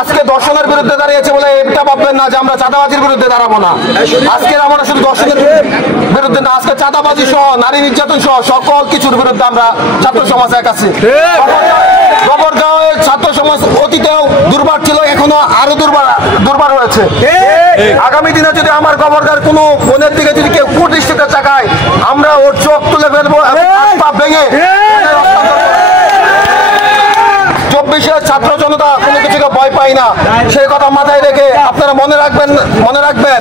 আজকে দর্শনের বিরুদ্ধে দাঁড়িয়েছে বলে এটা ভাববেন না যে আমরা চাঁদাবাজির বিরুদ্ধে দাঁড়াবো না। আজকে আমরা শুধু দর্শনের বিরুদ্ধে না, আজকে চাঁদাবাজি সহ নারী নির্যাতন সহ সকল কিছুর বিরুদ্ধে আমরা ছাত্র সমাজ এক আছি। গবরগাঁওয়ের ছাত্র সমাজ অতীতেও দুর্বার ছিল, এখনো আরো দুর্বার হয়েছে। আগামী দিনে যদি আমার গবরগাঁর কোনো বোনের দিকে যদি কেউ কুদৃষ্টিতে তাকায়, আমরা ওর চোখ তুলে ফেলবো এবং পা ভেঙে। 24-এর ছাত্র জনতা কোনো কিছুকে ভয় পায় না, সেই কথা মাথায় রেখে আপনারা মনে রাখবেন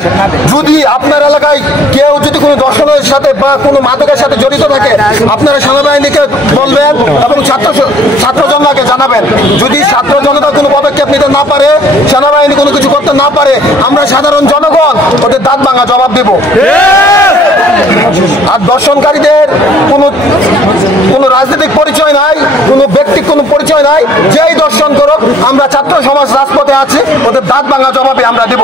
যদি আপনার এলাকায় কেউ যদি কোনো দর্শনের সাথে বা কোনো মাদকের সাথে জড়িত থাকে, আপনারা সেনাবাহিনীকে বলবেন এবং ছাত্র জনতাকে জানাবেন। যদি ছাত্র জনতা কোনো পদক্ষেপ নিতে না পারে, সেনাবাহিনী কোনো কিছু করতে না পারে, আমরা সাধারণ জনগণ ওদের দাঁত ভাঙা জবাব দেব। আর দর্শনকারীদের কোনো রাজনৈতিক পরিচয় নাই, কোনো ব্যক্তির কোনো পরিচয় নাই। যেই দর্শন করুক, আমরা ছাত্র সমাজ রাজপথে আছি, ওদের দাঁত ভাঙা জবাবে আমরা দেব।